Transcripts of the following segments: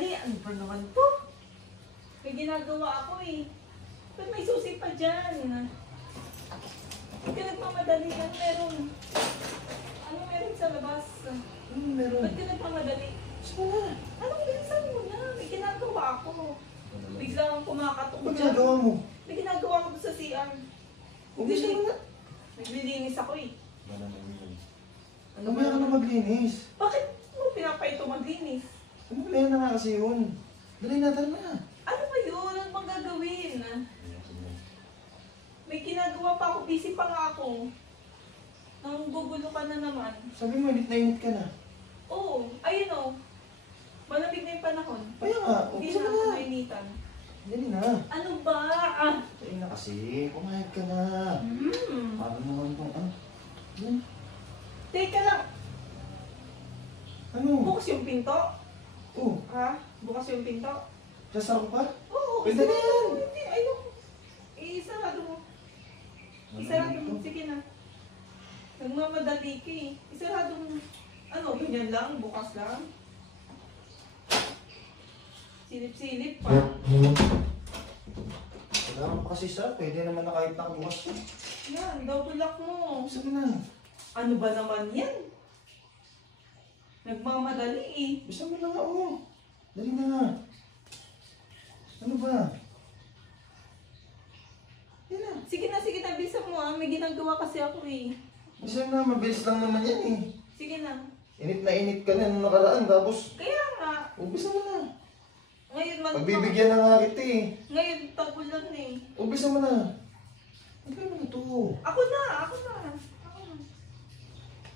nagmamadali. Ano ba naman to? May ginagawa ako eh. Ba't may susi pa dyan? Ba't ka nagmamadali? Ano meron? Ano meron sa labas? Meron. Ba't ka nagmamadali? Saan? Anong bilisan mo na? May ginagawa ako. Biglang kumakatok Ano dyan. ginagawa mo? May ginagawa ko doon sa CR. Ubus na nga. Naglilinis ako eh. Ano ba ka na maglinis? Bakit mo pinapaito maglinis? Umulaya na nga kasi yun. Dali na, tara na. Ano ba yun? Ano bang gagawin? May ginagawa pa ako. Busy pa nga ako. Nang gugulo ka na naman. Sabi mo, init na init ka na. Oo. Ayun o. Malamig na yung panahon. Kaya nga, Hindi ubus na na ako nga. nainitan. Dali na. Ano ba? Ah. Dali na kasi, kumayag ka na. Paano naman itong ano? Teka lang. Ano? Bukas yung pinto? Oh, Ha? Bukas yung pinto? sasara ko pa? Oo. Pwede na yan. Hindi. Ayun. Isarado mo. Isarado mo. Sige na. Nagmamadali ka eh. Isarado mo. Ano? Ganyan lang? Bukas lang? Silip-silip pa. Kailangan pa kasi sa, pwede naman na kahit nakabukas yun. Yan. Double lock mo. Sabi na. Ano ba naman yan? Nagmamadali eh. Bisa mo na nga, oh. Dali na. Ano ba? Yan na. Sige na, bisa mo ah. May ginagawa kasi ako eh. Bisa na, mabilis lang naman yan eh. Sige na. Init na init ka na nung nakaraan, tapos Kaya nga. umpisa mo na. Ngayon Pagbibigyan na nga kita eh. Ngayon tagulan eh. Umpisa mo na. Ano ba naman ito? Ako na.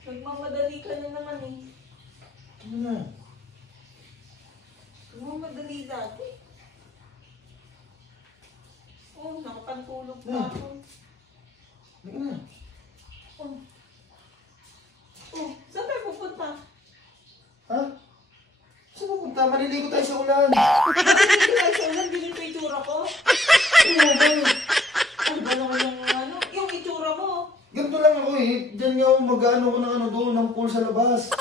Nagmamadali ka na naman eh. Ano na? Nagmamadali dati. Oh, nakapantulog pa Na. ako. Hindi na. Oh, saan tayo pupunta? Ha? Saan pupunta? Maliligo tayo sa ulan. Hindi tayo sa ulan, ganito yung itsura ko. Ano ba? Ano ba naman yung itsura mo? Ganito lang ako eh. Diyan nga ako mag-ano ko ng ano doon, ng pool sa labas.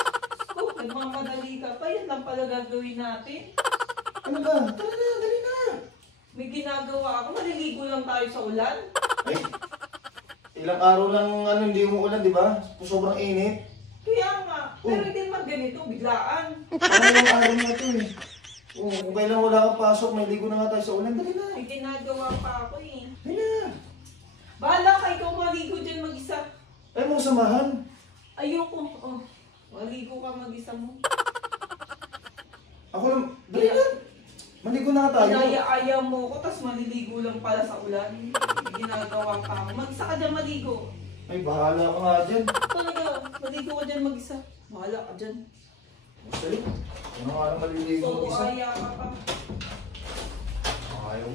Oh, nagmamadali ka pa. Yan lang pala gagawin natin. Ano ba? Tara na, dali na. May ginagawa ako. Maliligo lang tayo sa ulan. Ay, ilang araw lang ano, hindi mo ulan, di ba? Sobrang init. Kaya nga. Pero hindi naman ganito, biglaan. Parang yung araw na ito eh. Oh, kung kailan wala kang pasok, may ligo na nga tayo sa ulan. Dali na. May ginagawa pa ako eh. Dali na. Bahala ka, ikaw maligo dyan mag-isa. Ay, mo samahan. Ayoko. Oh, maligo ka mag-isa mo. Ako lang, dali na. Maligo na nga tayo. Inaya-aya mo ko, tas maliligo lang pala sa ulan. May ginagawa pa ako. Mag-isa ka dyan maligo. Ay, bahala ka nga dyan. Talaga, maligo ka dyan mag-isa. Bahala ka dyan. Dali. Ano nga lang maliligo So, mag-isa? aya ka pa. Ayaw.